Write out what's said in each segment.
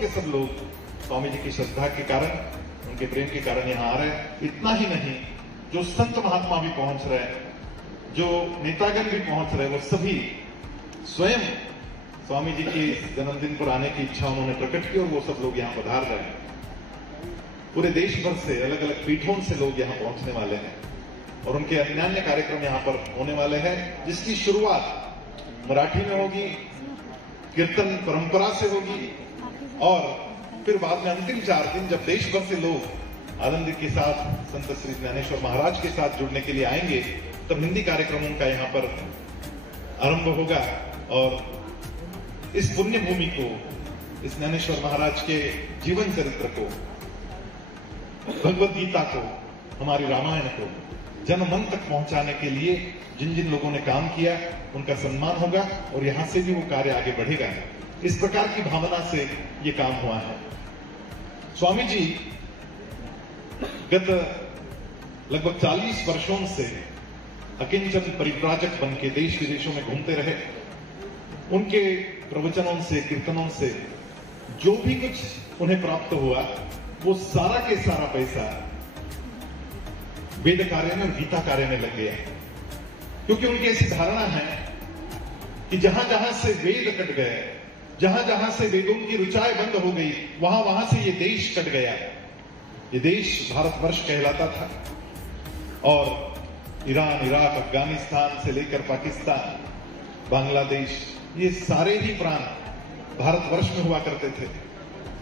के सब लोग स्वामी जी की श्रद्धा के कारण, उनके प्रेम के कारण यहाँ आ रहे हैं। इतना ही नहीं, जो संत महात्मा भी पहुंच रहे हैं, जो नेतागण भी पहुंच रहे हैं, वो सभी स्वयं स्वामी जी के जन्मदिन पर आने की इच्छा उन्होंने प्रकट की और वो सब लोग यहाँ पधार रहे हैं। पूरे देश भर से, अलग अलग पीठों से लोग यहाँ पहुंचने वाले हैं और उनके अन्य कार्यक्रम यहाँ पर होने वाले हैं, जिसकी शुरुआत मराठी में होगी, कीर्तन परंपरा से होगी और फिर बाद में अंतिम 4 दिन जब देश भर से लोग आनंद के साथ संत श्री ज्ञानेश्वर महाराज के साथ जुड़ने के लिए आएंगे, तब हिंदी कार्यक्रमों का यहाँ पर आरंभ होगा और इस पुण्य भूमि को, इस ज्ञानेश्वर महाराज के जीवन चरित्र को, भगवत गीता को, हमारी रामायण को जन मन तक पहुंचाने के लिए जिन जिन लोगों ने काम किया उनका सम्मान होगा और यहां से भी वो कार्य आगे बढ़ेगा। इस प्रकार की भावना से ये काम हुआ है। स्वामी जी गत लगभग 40 वर्षों से अकिंचन परिव्राजक बन के देश विदेशों में घूमते रहे। उनके प्रवचनों से, कीर्तनों से जो भी कुछ उन्हें प्राप्त हुआ, वो सारा के सारा पैसा वेद कार्य में और गीता कार्य में लग गया। क्योंकि उनकी ऐसी धारणा है कि जहां जहां से वेद कट गए, जहां जहां से वेदों की ऋचाएं बंद हो गई, वहां वहां से ये देश कट गया। ये देश भारतवर्ष कहलाता था और ईरान, इराक, अफगानिस्तान से लेकर पाकिस्तान, बांग्लादेश, ये सारे ही प्रांत भारतवर्ष में हुआ करते थे।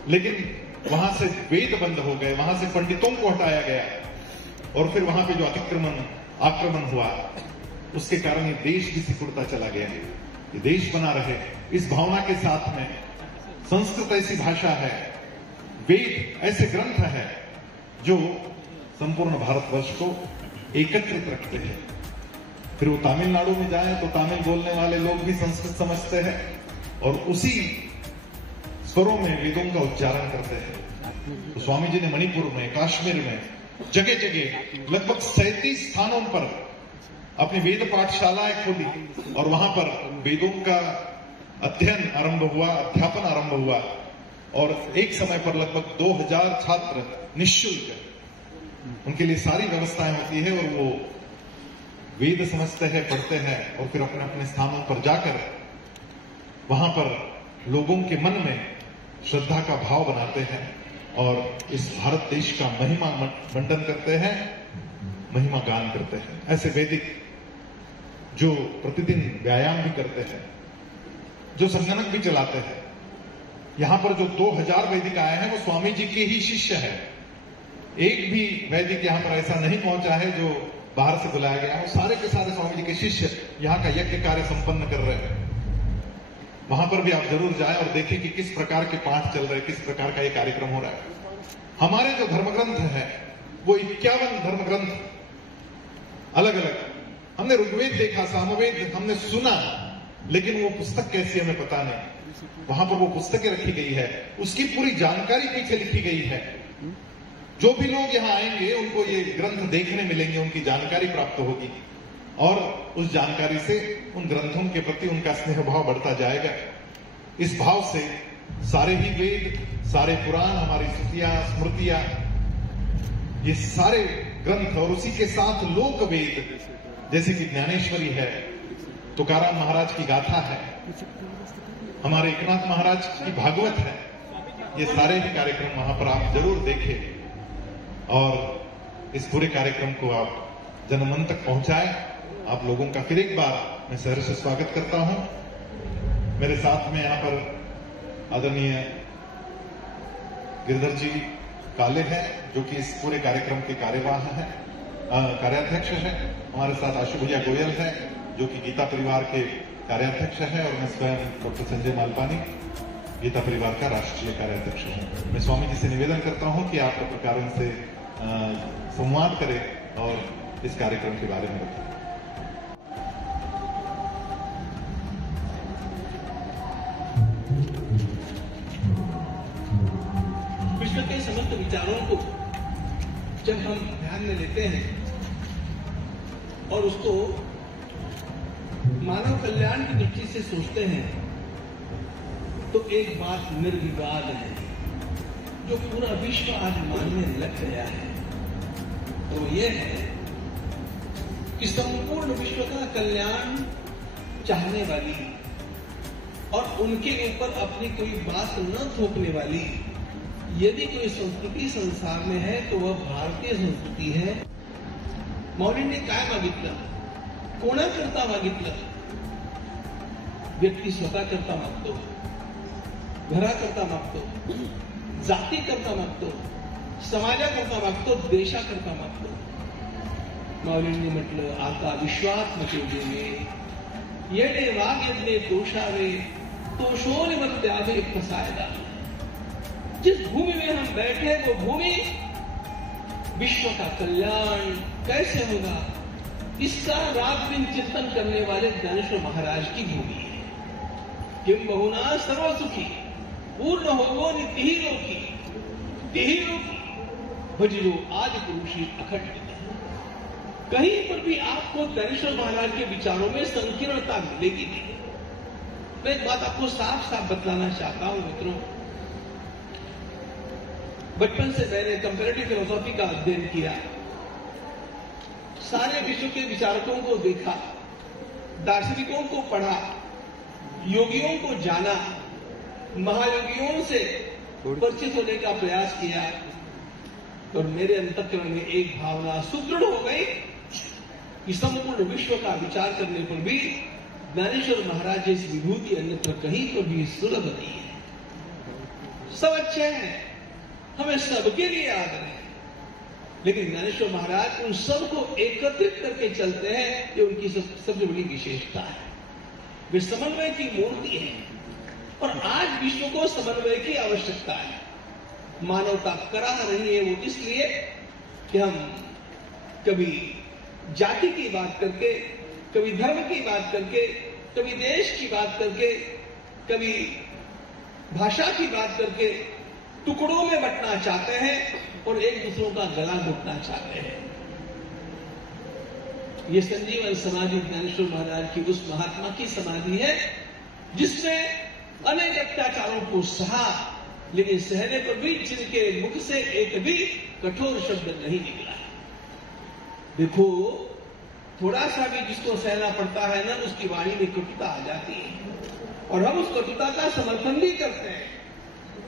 लेकिन वहां से वेद बंद हो गए, वहां से पंडितों को हटाया गया और फिर वहां पे जो आक्रमण हुआ, उसके कारण ये देश भी सिकुड़ता चला गया। ये देश बना रहे, इस भावना के साथ में संस्कृत ऐसी भाषा है, वेद ऐसे ग्रंथ है जो संपूर्ण भारतवर्ष को एकत्रित रखते हैं। फिर वो तमिलनाडु में जाए तो तमिल बोलने वाले लोग भी संस्कृत समझते हैं और उसी स्वरों में वेदों का उच्चारण करते हैं। तो स्वामी जी ने मणिपुर में, कश्मीर में, जगह जगह लगभग 37 स्थानों पर अपनी वेद पाठशालाएं खोली और वहां पर वेदों का अध्ययन आरंभ हुआ, अध्यापन आरंभ हुआ और एक समय पर लगभग 2000 छात्र निःशुल्क, उनके लिए सारी व्यवस्थाएं होती है और वो वेद समझते हैं, पढ़ते हैं और फिर अपने अपने स्थानों पर जाकर वहां पर लोगों के मन में श्रद्धा का भाव बनाते हैं और इस भारत देश का महिमा मंडन करते हैं, महिमा गान करते हैं। ऐसे वैदिक जो प्रतिदिन व्यायाम भी करते हैं, जो संगणक भी चलाते हैं। यहां पर जो 2000 वैदिक आए हैं वो स्वामी जी के ही शिष्य हैं। एक भी वैदिक यहां पर ऐसा नहीं पहुंचा है जो बाहर से बुलाया गया है। सारे के सारे स्वामी जी के शिष्य यहां का यज्ञ कार्य संपन्न कर रहे हैं। वहां पर भी आप जरूर जाएं और देखें कि किस प्रकार के पाठ चल रहे हैं, किस प्रकार का ये कार्यक्रम हो रहा है। हमारे जो धर्मग्रंथ है वो 51 धर्मग्रंथ अलग अलग, हमने ऋग्वेद देखा, सामवेद हमने सुना, लेकिन वो पुस्तक कैसी हमें पता नहीं। वहां पर वो पुस्तकें रखी गई है, उसकी पूरी जानकारी पीछे लिखी गई है। जो भी लोग यहाँ आएंगे उनको ये ग्रंथ देखने मिलेंगे, उनकी जानकारी प्राप्त होगी और उस जानकारी से उन ग्रंथों के प्रति उनका स्नेह भाव बढ़ता जाएगा। इस भाव से सारे ही वेद, सारे पुराण, हमारी स्तुतियां, स्मृतियां, ये सारे ग्रंथ और उसी के साथ लोक वेद जैसे कि ज्ञानेश्वरी है, तुकाराम महाराज की गाथा है, हमारे एकनाथ महाराज की भागवत है, ये सारे ही कार्यक्रम वहां पर आप जरूर देखें और इस पूरे कार्यक्रम को आप जनमन तक पहुंचाएं। आप लोगों का फिर एक बार मैं सहर्ष स्वागत करता हूं। मेरे साथ में यहाँ पर आदरणीय गिरधर जी काले हैं जो कि इस पूरे कार्यक्रम के कार्यवाह हैं, कार्याध्यक्ष हैं। हमारे साथ आशु भैया गोयल है जो कि गीता परिवार के कार्याध्यक्ष है और मैं स्वयं डॉक्टर संजय मालपानी गीता परिवार का राष्ट्रीय कार्याध्यक्ष हूं। मैं स्वामी जी से निवेदन करता हूं कि आप प्रकार इनसे संवाद करें और इस कार्यक्रम के बारे में बताएं। विश्व के समस्त विचारों को जब हम ध्यान में लेते हैं और उसको मानव कल्याण की दृष्टि से सोचते हैं तो एक बात निर्विवाद है जो पूरा विश्व आज मानने लग गया है, तो यह है कि संपूर्ण विश्व का कल्याण चाहने वाली और उनके ऊपर अपनी कोई बात न थोपने वाली यदि कोई संस्कृती संसार में है तो वह भारतीय संस्कृती है. माऊलींनी काय मागितलं? कोणाकरता मागितलं? व्यक्ती स्वतः करता मागतो, घराकरता मागतो, जातीकरता मागतो, समाजाकरता मागतो, देशाकरता मागतो. माऊलींनी म्हटलं, आता विश्वात्मके देवे येणे वाग्यज्ञे तोषावे तोषोन मत द्यावे फसायदा. जिस भूमि में हम बैठे वो भूमि विश्व का कल्याण कैसे होगा इसका रात दिन चिंतन करने वाले ज्ञानेश्वर महाराज की भूमि है. किम बहुना सर्वसुखी पूर्ण होगो नित्य ही रोकी भजरो आदि पुरुषी अखंड. कहीं पर भी आपको ज्ञानेश्वर महाराज के विचारों में संकीर्णता मिलेगी नहीं. मैं एक बात आपको साफ साफ बतलाना चाहता हूं मित्रों. बचपन से मैंने कंपैरेटिव फिलोसॉफी का अध्ययन किया, सारे विश्व के विचारकों को देखा, दार्शनिकों को पढ़ा, योगियों को जाना, महायोगियों से परिचित होने का प्रयास किया और मेरे अंतःकरण में एक भावना सुदृढ़ हो गई कि संपूर्ण विश्व का विचार करने पर भी ज्ञानेश्वर महाराज जैसी विभूति अन्यत्र कहीं पर भी सुलभ नहीं है. सब अच्छे हैं, हमें सबके लिए आदर है, लेकिन ज्ञानेश्वर महाराज उन सबको एकत्रित करके चलते हैं, ये उनकी सबसे बड़ी विशेषता है. वे समन्वय की मूर्ति है और आज विश्व को समन्वय की आवश्यकता है. मानवता कराह रही है वो इसलिए कि हम कभी जाति की बात करके, कभी धर्म की बात करके, कभी देश की बात करके, कभी भाषा की बात करके टुकड़ों में बंटना चाहते हैं और एक दूसरों का गला घोटना चाहते हैं. ये संजीवन समाधि ज्ञानेश्वर महाराज की उस महात्मा की समाधि है जिसने अनेक अत्याचारों को सहा, लेकिन सहने पर भी जिनके मुख से एक भी कठोर शब्द नहीं निकला. देखो, थोड़ा सा भी जिसको सहना पड़ता है ना, उसकी वाणी में कटुता आ जाती है और हम उस कटुता का समर्थन भी करते हैं,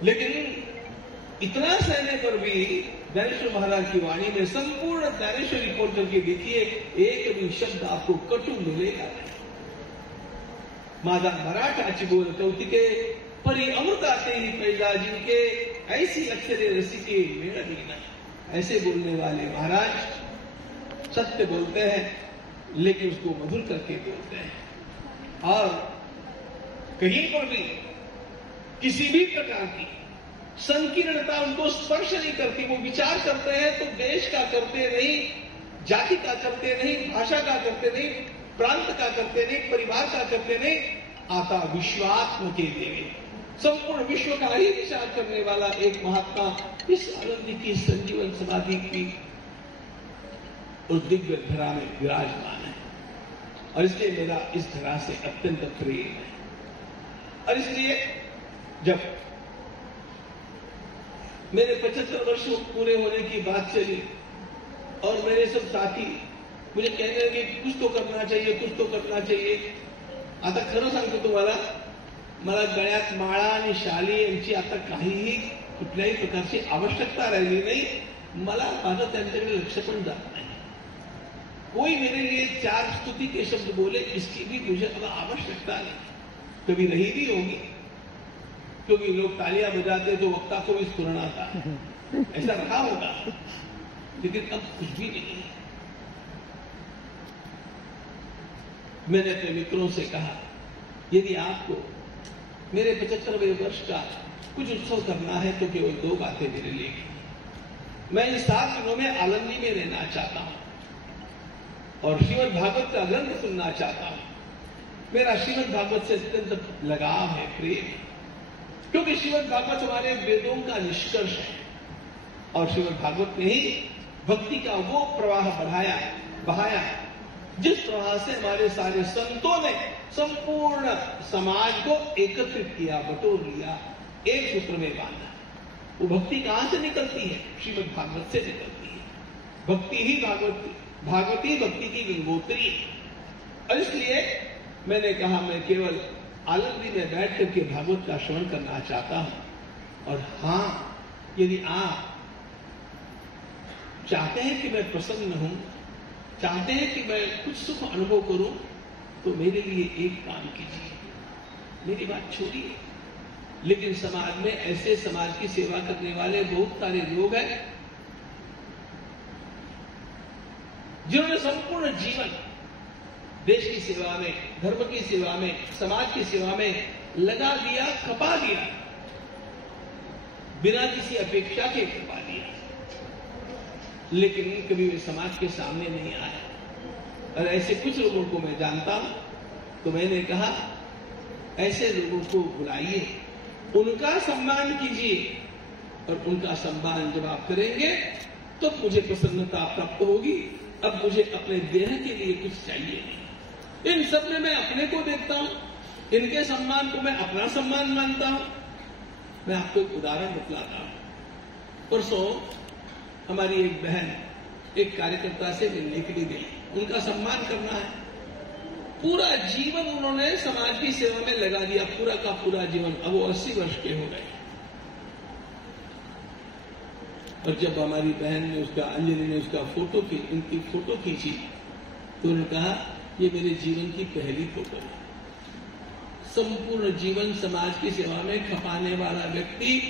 लेकिन इतना सहने पर भी ज्ञानेश्वर महाराज की वाणी में संपूर्ण ज्ञानेश्वर रिपोर्ट करके देखिए, एक भी शब्द आपको कटु मिलेगा नहीं. माझा मराठाची बोल कौतिके परी अमृताते ही पैदा जिनके ऐसी अक्षरे रसिके मेरा दीना. ऐसे बोलने वाले महाराज सत्य बोलते हैं लेकिन उसको मधुर करके बोलते हैं और कहीं पर भी किसी भी प्रकार की संकीर्णता उनको स्पर्श नहीं करती. वो विचार करते हैं तो देश का करते नहीं, जाति का करते नहीं, भाषा का करते नहीं, प्रांत का करते नहीं, परिवार का करते नहीं. आता विश्वात्म के देवी, संपूर्ण विश्व का ही विचार करने वाला एक महात्मा इस आनंद की संजीवन समाधि की उस दिव्य धरा में विराजमान है और इसलिए मेरा इस धरा से अत्यंत प्रेम है. और इसलिए जब मेरे 75 वर्ष पूरे होने की बात चली और मेरे सब साथी मुझे कहने लगे कुछ तो करना चाहिए, कुछ तो करना चाहिए. आता खरं सांगतो तुम्हाला, मला गळ्यात माळा आणि शाली यांची आता काहीही कुठल्याही प्रकारची आवश्यकता राहिली नाही. मला माझं त्यांच्याकडे लक्ष पण जात नाही. कोई मेरे लिए 4 स्तुति के शब्द बोले इसकी भी मुझे आवश्यकता नहीं, कभी रही भी होगी क्योंकि लोग तालियां बजाते तो वक्ता को भी स्फुरण आता है, ऐसा रहा होगा, लेकिन अब कुछ भी नहीं है. मैंने अपने मित्रों से कहा, यदि आपको मेरे 75वें वर्ष का कुछ उत्सव करना है तो केवल 2 बातें मेरे लिए. मैं इन 7 दिनों में आलंदी में रहना चाहता हूं और श्रीमद् भागवत का ग्रंथ सुनना चाहता हूं. मेरा श्रीमद् भागवत से अत्यंत लगाव है, प्रेम है, क्योंकि श्रीमद् भागवत हमारे वेदों का निष्कर्ष है और श्रीमद् भागवत ने ही भक्ति का वो प्रवाह बहाया है जिस प्रवाह से हमारे सारे संतों ने संपूर्ण समाज को एकत्रित किया, बटोर लिया, एक सूत्र में बांधा। वो भक्ति कहां से निकलती है? श्रीमद् भागवत से निकलती है। भक्ति ही भागवती भक्ति की गंगोत्री है। और इसलिए मैंने कहा मैं केवल आलंदी में बैठ करके भागवत का श्रवण करना चाहता हूं। और हां, यदि आप चाहते हैं कि मैं प्रसन्न हूं, चाहते हैं कि मैं कुछ सुख अनुभव करूं, तो मेरे लिए एक काम कीजिए, मेरी बात छोड़िए। लेकिन समाज में ऐसे समाज की सेवा करने वाले बहुत सारे लोग हैं जिन्होंने संपूर्ण जीवन देश की सेवा में, धर्म की सेवा में, समाज की सेवा में लगा दिया, खपा दिया, बिना किसी अपेक्षा के खपा दिया, लेकिन कभी वे समाज के सामने नहीं आए। और ऐसे कुछ लोगों को मैं जानता हूं। तो मैंने कहा ऐसे लोगों को बुलाइए, उनका सम्मान कीजिए, और उनका सम्मान जब आप करेंगे तो मुझे प्रसन्नता प्राप्त होगी। अब मुझे अपने देह के लिए कुछ चाहिए नहीं। इन सब में मैं अपने को देखता हूं, इनके सम्मान को मैं अपना सम्मान मानता हूं। मैं आपको एक उदाहरण बतलाता हूं। परसों हमारी एक बहन एक कार्यकर्ता से मिलने के लिए गई, उनका सम्मान करना है। पूरा जीवन उन्होंने समाज की सेवा में लगा दिया, पूरा का पूरा जीवन। अब वो 80 वर्ष के हो गए। और जब हमारी बहन ने उसका, अंजलि ने उसका उनकी फोटो खींची, तो उन्होंने कहा ये मेरे जीवन की पहली फोटो है। संपूर्ण जीवन समाज की सेवा में खपाने वाला व्यक्ति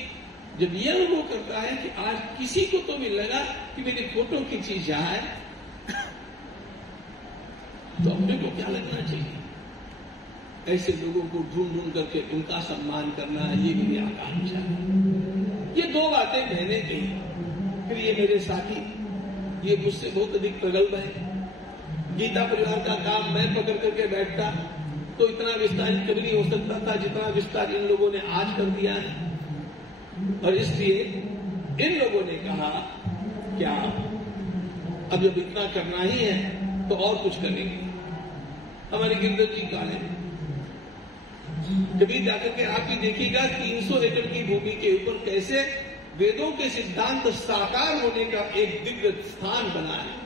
जब यह अनुभव करता है कि आज किसी को तो मिलेगा कि मेरी फोटो खींची जाए, तो अपने को क्या लगना चाहिए? ऐसे लोगों को ढूंढ ढूंढ करके उनका सम्मान करना, ये मेरी आकांक्षा है। ये दो बातें मैंने कही। फिर ये मेरे साथी, ये मुझसे बहुत अधिक प्रगल्भ है। गीता परिवार का काम मैं पकड़ करके बैठता तो इतना विस्तारित कभी नहीं हो सकता था जितना विस्तार इन लोगों ने आज कर दिया है। और इसलिए इन लोगों ने कहा क्या अब जब इतना करना ही है तो और कुछ करेंगे। हमारे गिरधर जी का है, कभी जाकर के आप ही देखिएगा 300 एकड़ की भूमि के ऊपर कैसे वेदों के सिद्धांत साकार होने का एक दिव्य स्थान बना है।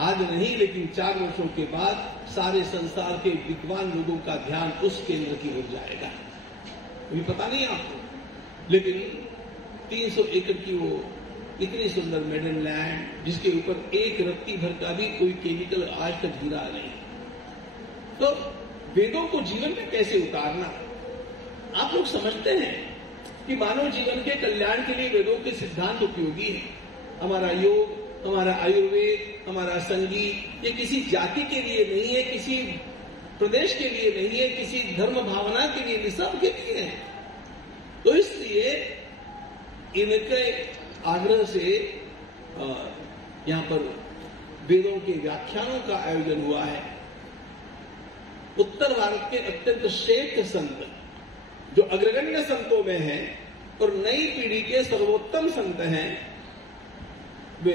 आज नहीं, लेकिन 4 वर्षों के बाद सारे संसार के विद्वान लोगों का ध्यान उस केंद्र की ओर जाएगा। अभी पता नहीं आपको, लेकिन 300 एकड़ की वो इतनी सुंदर मेडन लैंड, जिसके ऊपर एक रत्ती भर का भी कोई केमिकल आज तक गिरा नहीं। तो वेदों को जीवन में कैसे उतारना? आप लोग समझते हैं कि मानव जीवन के कल्याण के लिए वेदों के सिद्धांत उपयोगी है। हमारा योग, हमारा आयुर्वेद, हमारा संगीत, ये किसी जाति के लिए नहीं है, किसी प्रदेश के लिए नहीं है, किसी धर्म भावना के लिए नहीं, सबके लिए है। तो इसलिए इनके आग्रह से यहां पर वेदों के व्याख्यानों का आयोजन हुआ है। उत्तर भारत के अत्यंत श्रेष्ठ संत जो अग्रगण्य संतों में हैं और नई पीढ़ी के सर्वोत्तम संत हैं, वे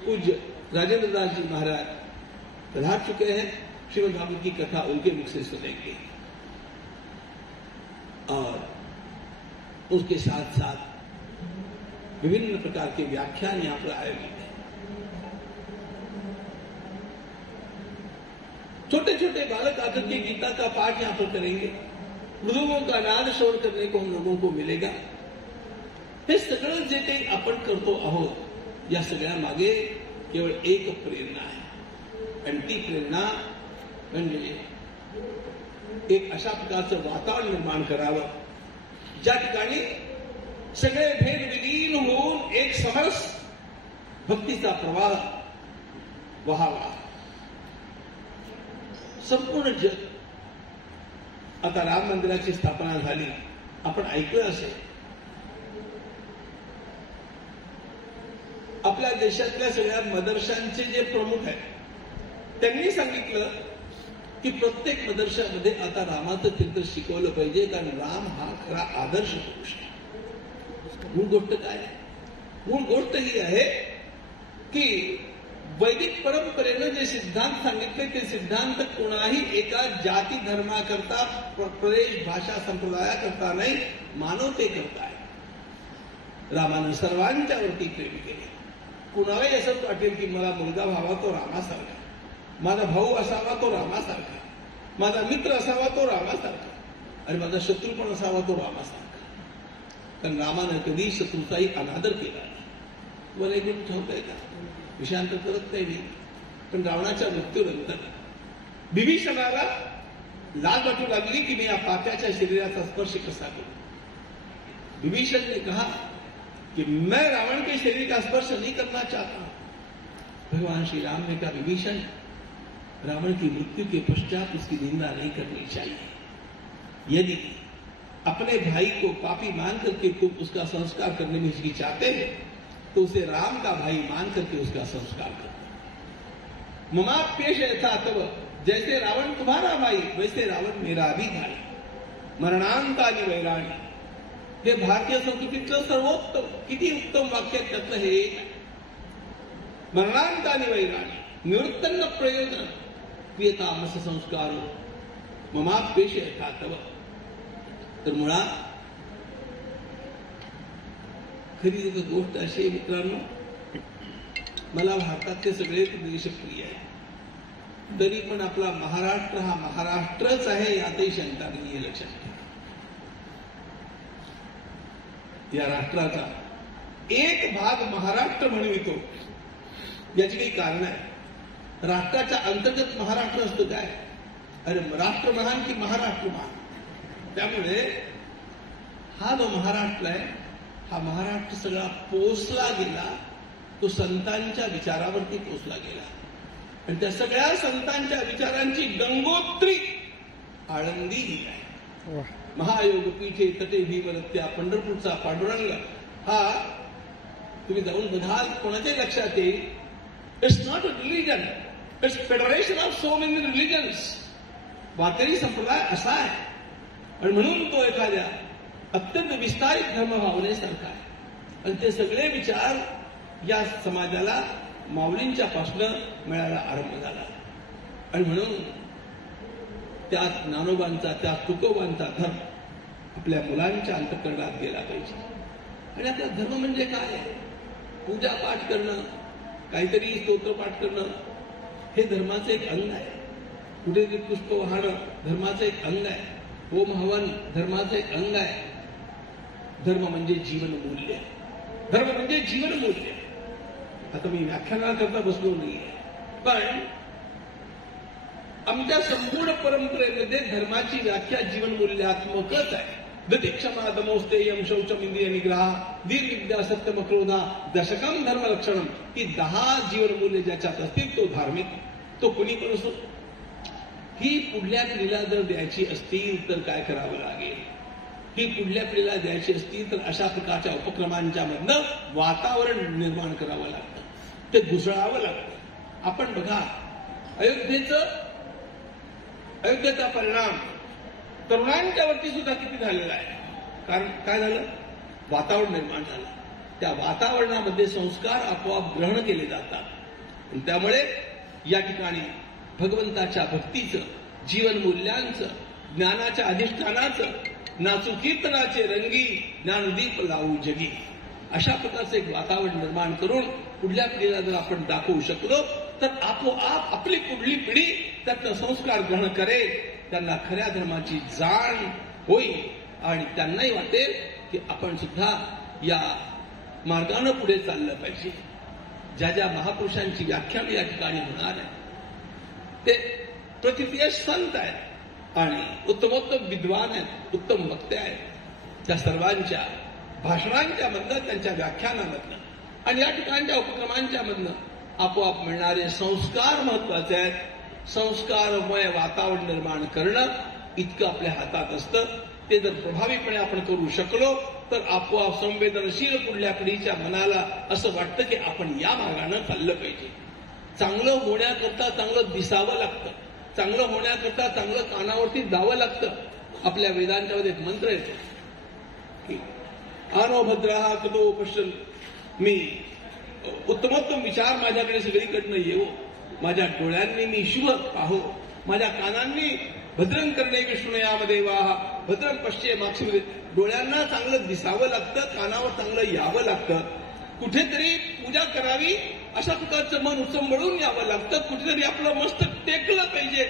पूज्य राजेंद्र दास जी महाराज पधार चुके हैं। श्रीमद् भागवत की कथा उनके मुख से सुनेंगे और उसके साथ साथ विभिन्न प्रकार के व्याख्यान यहां पर आयोजित हैं। छोटे छोटे बालक आकर के गीता का पाठ यहां पर करेंगे। मृदुओं का नाद श्रवण करने को हम लोगों को मिलेगा। हे सगळं जे काही आपण करतो आहोत या सगळ्या मागे केवळ एक प्रेरणा आहे, आणि ती प्रेरणा म्हणजे एक अशा प्रकारचं वातावरण निर्माण करावं ज्या ठिकाणी सगळे भेद विलीन होऊन एक समरस भक्तीचा प्रवाह वहावा। संपूर्ण जग, आता राम मंदिराची स्थापना झाली, आपण ऐकलं असेल, आपल्या देशातल्या सगळ्या मदरशांचे जे प्रमुख आहेत त्यांनी सांगितलं की प्रत्येक मदरशामध्ये आता रामाचं चित्र शिकवलं पाहिजे, कारण राम हा खरा आदर्श पुरुष आहे। मूळ गोष्ट काय आहे? मूळ गोष्ट ही आहे की वैदिक परंपरेनं जे सिद्धांत सांगितले ते सिद्धांत कोणाही एका जाती धर्माकरता, प्रदेश, भाषा, संप्रदायाकरता नाही, मानवतेकरता आहे. रामानं सर्वांच्या वरती प्रेम केले. कुणालाही असं वाटेल की मला मुलगा व्हावा तो रामासारखा, माझा भाऊ असावा तो रामासारखा, माझा मित्र असावा तो रामासारखा, आणि माझा शत्रू पण असावा तो रामासारखा. कारण रामानं कधी शत्रूचाही अनादर केला नाही. तुम्हाला एक गोष्ट ठाऊक आहे का? विषयांतर करत नाही मी, पण रावणाच्या मृत्यूनंतर विभीषणाला लाज वाटू लागली की मी या पाप्याच्या शरीराचा स्पर्श कसा करू. विभीषण ने कहा कि मैं रावण के शरीर का स्पर्श नहीं करना चाहता. भगवान श्री राम ने कहा विभीषण, रावण की मृत्यु के पश्चात उसकी निंदा नहीं करनी चाहिए. यदि अपने भाई को पापी मान करके तुम उसका संस्कार करने में हिचकिचाते हैं तो उसे राम का भाई मान करके उसका संस्कार करो. ममाप्येष यथा तव, जैसे रावण तुम्हारा भाई वैसे रावण मेरा भी भाई. मरणांतानि वैराणी, हे भारतीय संस्कृतीतलं सर्वोत्तम, किती उत्तम वाक्य त्यातलं हे एक आहे. मरणांतानि वैराणी निवृत्तन्न प्रयोजन क्रियतामस संस्कारो ममाप्येष यथा तव. तर मुळात खरी गोष्ट अशी आहे मित्रांनो, मला भारतातले सगळे देश प्रिय आहे, तरी पण आपला महाराष्ट्र हा महाराष्ट्रच आहे यातही शंका नाही, हे लक्षात ठेवा. या राष्ट्राचा एक भाग महाराष्ट्र म्हणवितो याची काही कारण आहे. राष्ट्राच्या अंतर्गत महाराष्ट्र असतं काय? अरे राष्ट्र महान की महाराष्ट्र महान. त्यामुळे हा जो महाराष्ट्र आहे, हा महाराष्ट्र सगळा पोचला गेला तो संतांच्या विचारावरती पोचला गेला, आणि त्या सगळ्या संतांच्या विचारांची गंगोत्री आळंदी ही आहे. महायोग पीठे तटे भीमरत्या, पंढरपूरचा पांडुरंग हा तुम्ही जाऊन बघाल कोणाच्याही लक्षात येईल. It's not a religion, it's federation of so many religions. Warkari संप्रदाय असा आहे, आणि म्हणून तो एखाद्या अत्यंत विस्तारित धर्मभावनेसारखा आहे. आणि ते सगळे विचार या समाजाला माऊलींच्या पासून मिळायला आरंभ झाला. आणि म्हणून त्या ज्ञानोबांचा, त्या तुकोबांचा धर्म आपल्या मुलांच्या अंतःकरणात गेला पाहिजे. आणि आपला धर्म म्हणजे काय? पूजा पाठ करणं, काहीतरी स्तोत्रपाठ करणं हे धर्माचं एक अंग आहे. कुठेतरी पुष्प वाहणं धर्माचं एक अंग आहे. होम हवन धर्माचं एक अंग आहे. धर्म म्हणजे जीवनमूल्य, धर्म म्हणजे जीवनमूल्य. आता मी व्याख्यानाकरता बसलो नाहीये, पण आमच्या संपूर्ण परंपरेमध्ये धर्माची व्याख्या जीवनमूल्यात्मकच आहे. क्षमा दमोस्तेयम शौचम इंद्रिय निग्रह वीर विद्या सत्यम क्रोधा दशकम धर्मलक्षणम. ही 10 जीवनमूल्य ज्याच्यात असतील तो धार्मिक, तो कुणी पण असो. ही पुढल्या पिढीला जर द्यायची असतील तर काय करावं लागेल? ही पुढल्या पिढीला द्यायची असतील तर अशा प्रकारच्या उपक्रमांच्या मधनं वातावरण निर्माण करावं लागतं, ते घुसळावं लागतं. आपण बघा अयोध्येचा परिणाम तरुणांच्या वरती सुद्धा किती झालेला आहे. कारण काय झालं? वातावरण निर्माण झालं. त्या वातावरणामध्ये संस्कार आपोआप ग्रहण केले जातात. आणि त्यामुळे या ठिकाणी भगवंताच्या भक्तीचं, जीवनमूल्यांचं, ज्ञानाच्या अधिष्ठानाचं, नाचू कीर्तनाचे रंगी ज्ञानदीप लावू जगी, अशा प्रकारचं एक वातावरण निर्माण करून पुढल्या पिढीला जर आपण दाखवू शकलो तर आपोआप आपली पुढली पिढी त्यातनं संस्कार ग्रहण करेल, त्यांना खऱ्या धर्माची जाण होईल आणि त्यांनाही वाटेल की आपण सुद्धा या मार्गानं पुढे चाललं पाहिजे. ज्या ज्या महापुरुषांची व्याख्यान या ठिकाणी होणार आहे ते प्रथितीय संत आहेत आणि उत्तमोत्तम विद्वान आहेत, उत्तम वक्ते आहेत. त्या सर्वांच्या भाषणांच्या मधनं, त्यांच्या व्याख्यानामधनं आणि या ठिकाणच्या उपक्रमांच्या मधनं आपोआप मिळणारे संस्कार महत्वाचे आहेत. संस्कारमय वातावरण निर्माण करणं इतकं आपल्या हातात असतं. ते जर प्रभावीपणे आपण करू शकलो तर आपोआप संवेदनशील पुढल्या पिढीच्या मनाला असं वाटतं की आपण या मार्गानं चाललं पाहिजे. चांगलं होण्याकरता चांगलं दिसावं लागतं, चांगलं होण्याकरता चांगलं कानावरती जावं लागतं. आपल्या वेदांच्यामध्ये एक मंत्र येतो की आनो भद्राः कतो पश्यन् मी उत्तमोत्तम विचार माझ्याकडे सगळीकडनं येवो, माझ्या डोळ्यांनी मी शुभ पाहो, माझ्या कानांनी भद्रं कर्णे विष्णुयामध्ये वाहा भद्रं पश्ये माक्षी. डोळ्यांना चांगलं दिसावं लागतं, कानावर चांगलं यावं लागतं, कुठेतरी पूजा करावी अशा प्रकारचं मन उचंबळून यावं लागतं, कुठेतरी आपलं मस्तक टेकलं पाहिजे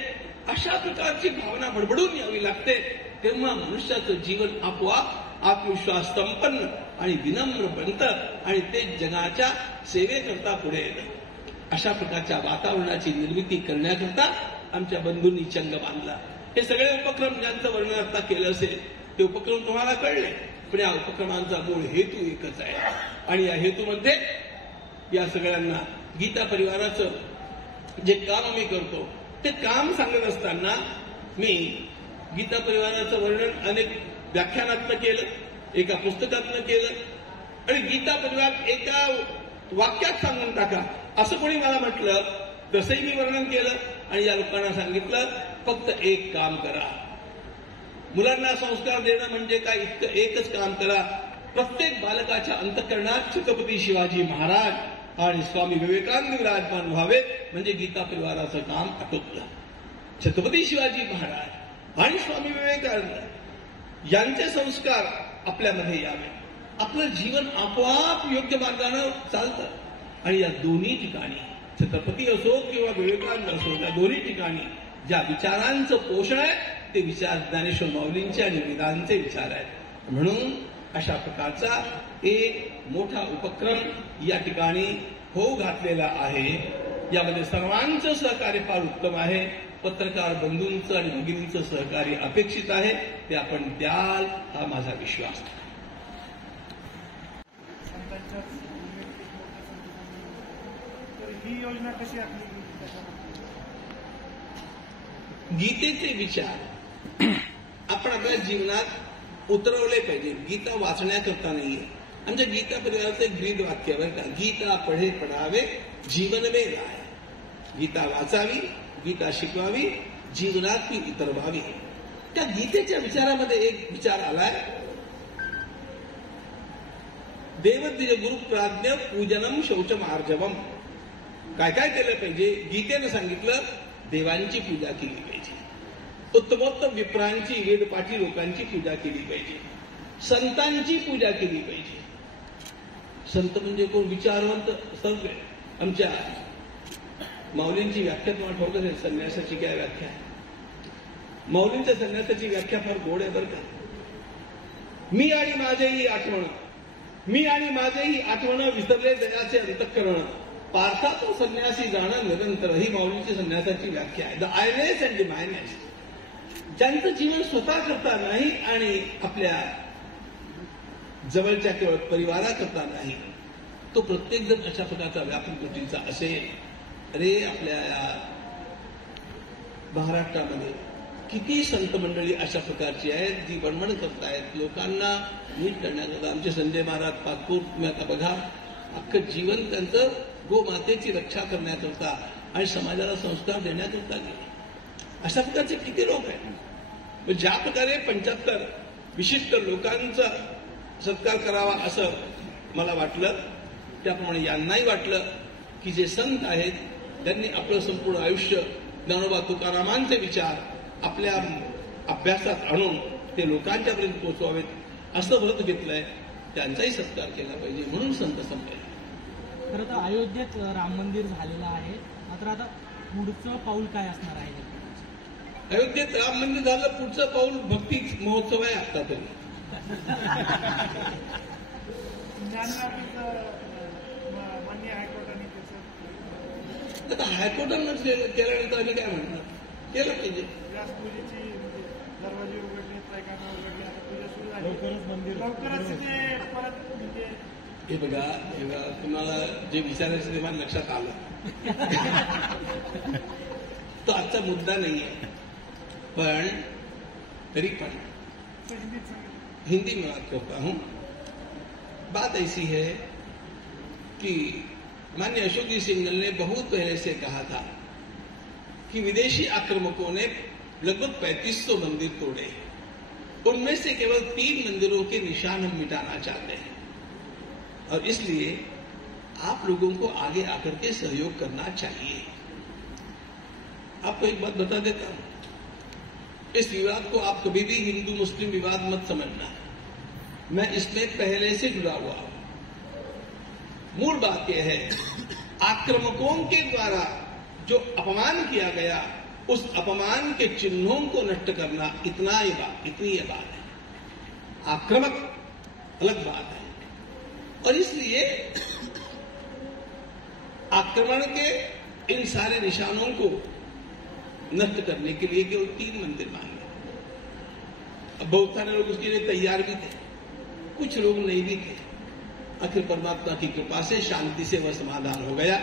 अशा प्रकारची भावना बडबडून यावी लागते. तेव्हा मनुष्याचं जीवन आपोआप आत्मविश्वास संपन्न आणि विनम्र बनतं आणि ते जगाच्या सेवेकरता पुढे येतं. अशा प्रकारच्या वातावरणाची निर्मिती करण्याकरता आमच्या बंधूंनी चंग बांधला. हे सगळे उपक्रम ज्यांचं वर्णन आता केलं असेल ते उपक्रम तुम्हाला कळले, पण या उपक्रमांचा मूळ हेतू एकच आहे. आणि या हेतूमध्ये या सगळ्यांना गीता परिवाराचं जे काम आम्ही करतो ते काम सांगत असताना मी गीता परिवाराचं वर्णन अनेक व्याख्यानातनं केलं, एका पुस्तकातनं केलं आणि गीता परिवार एका वाक्यात सांगून टाका असं कोणी मला म्हटलं तसंही मी वर्णन केलं आणि या लोकांना सांगितलं फक्त एक काम करा. मुलांना संस्कार देणं म्हणजे काय, इतकं एकच काम करा. प्रत्येक बालकाच्या अंतःकरणात छत्रपती शिवाजी महाराज आणि स्वामी विवेकानंद विराजमान व्हावे म्हणजे गीता परिवाराचं काम आटोपलं. छत्रपती शिवाजी महाराज आणि स्वामी विवेकानंद यांचे संस्कार आपल्यामध्ये यावे, आपलं जीवन आपोआप योग्य मार्गानं चालतं. आणि या दोन्ही ठिकाणी छत्रपती असो किंवा विवेकानंद असो, त्या दोन्ही ठिकाणी ज्या विचारांचं पोषण आहे ते विचार ज्ञानेश्वर माऊलींचे आणि वेदांचे विचार आहेत. म्हणून अशा प्रकारचा एक मोठा उपक्रम या ठिकाणी होऊ घातलेला आहे. यामध्ये सर्वांचं सहकार्य फार उत्तम आहे. पत्रकार बंधूंचं आणि भगिनींचं सहकार्य अपेक्षित आहे, ते आपण द्याल हा माझा विश्वास आहे. ही योजना कशी आखली? गीतेचे विचार आपण आपल्या जीवनात उतरवले पाहिजे. गीता वाचण्याकरता नाहीये. आमच्या गीता परिवाराचं एक ब्रीद वाक्य बरं का, गीता पढे पढावे जीवन में लाय. गीता वाचावी, गीता शिकवावी, जीवनात ती उतरवावी. त्या गीतेच्या विचारामध्ये एक विचार आलाय, देवद्विज गुरु प्राज्ञ पूजनम शौचमार्जवम. काय काय केलं पाहिजे? गीतेनं सांगितलं देवांची पूजा केली पाहिजे, उत्तमोत्तम विप्रांची वेदपाठी लोकांची पूजा केली पाहिजे, संतांची पूजा केली पाहिजे. संत म्हणजे कोण? विचारवंत सगळे. आमच्या माऊलींची व्याख्या तुम्हाला ठोकत आहे. संन्यासाची काय व्याख्या आहे? माऊलींच्या संन्यासाची व्याख्या फार गोड आहे बरं का. मी आणि माझेही आठवण, मी आणि माझेही आठवण विसरले दयाचे अंतःकरण, पार्था तो संन्यासी जाणं निरंतर, ही माऊलींची संन्यासाची व्याख्या आहे. The I-ness and the my-ness. ज्यांचं जीवन स्वतः करता नाही आणि आपल्या जवळच्या केवळ परिवाराकरता नाही, तो प्रत्येक जण अशा प्रकारचा व्यापक गोष्टींचा असेल. अरे आपल्या महाराष्ट्रामध्ये किती संत मंडळी अशा प्रकारची आहेत जी वणवण करतायत, लोकांना नीट करण्याकरता. आमचे संजय महाराज पाचपूर तुम्ही आता बघा, अख्खं जीवन त्यांचं गोमातेची रक्षा करण्याकरता आणि समाजाला संस्कार देण्याकरता गेले. अशा प्रकारचे किती लोक आहेत. ज्या प्रकारे 75 विशिष्ट लोकांचा सत्कार करावा असं मला वाटलं, त्याप्रमाणे यांनाही वाटलं की जे संत आहेत त्यांनी आपलं संपूर्ण आयुष्य ज्ञानोबा तुकारामांचे विचार आपल्या अभ्यासात आणून ते लोकांच्यापर्यंत पोहोचवावेत असं व्रत घेतलंय. त्यांचाही सत्कार केला पाहिजे म्हणून संत संपले. खरं तर अयोध्येत राम मंदिर झालेलं आहे, मात्र आता पुढचं पाऊल काय असणार आहे? अयोध्येत राम मंदिर झालं, पुढचं पाऊल भक्ती महोत्सव आहे. आता तरी मान्य हायकोर्टाने त्याचं आता हायकोर्टानं केल्यानंतर आम्ही काय म्हणणार? केलं पाहिजे. व्यासपूजेची दरवाजे उघडले, पैकाना उघडले, आता पूजा सुरू झाली. लवकरच ते परत म्हणजे हे बघा तुम्हाला जे विचारायचं ते मला लक्षात आलं. तो आजचा मुद्दा नाहीये, पण तरी पण हिंदी में बात करता हूं. बात ऐसी है कि माननीय अशोक जी सिंघल ने बहुत पहले से कहा था कि विदेशी आक्रमकों ने लगभग 3500 मंदिर तोड़े, उनमें से केवल 3 मंदिरों के निशान हम मिटाना चाहते हैं. और इसलिए आप लोगों को आगे आकर के सहयोग करना चाहिए। आपको एक बात बता देता हूं, इस विवाद को आप कभी भी हिंदू मुस्लिम विवाद मत समझना। मैं इसमें पहले से जुड़ा हुआ हूं। मूल बात यह है, आक्रामकों के द्वारा जो अपमान किया गया, उस अपमान के चिन्हों को नष्ट करना, इतनी ये बात है। आक्रामक अलग बात है। और इसलिए आक्रमण के इन सारे निशानों को नष्ट करने के लिए केवल 3 मंदिर मांगे। अब बहुत सारे लोग उसके लिए तैयार भी थे, कुछ लोग नहीं भी थे। आखिर परमात्मा की कृपा से शांति से वह समाधान हो गया।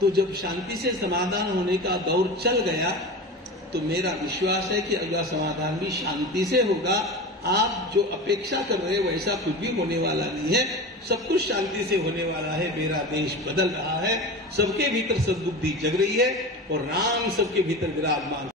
तो जब शांति से समाधान होने का दौर चल गया, तो मेरा विश्वास है कि अगला समाधान भी शांति से होगा। आप जो अपेक्षा कर रहे हैं वैसा कुछ भी होने वाला नहीं है, सब कुछ शांति से होने वाला है। मेरा देश बदल रहा है, सबके भीतर सद्बुद्धि जग रही है और राम सबके भीतर विराजमान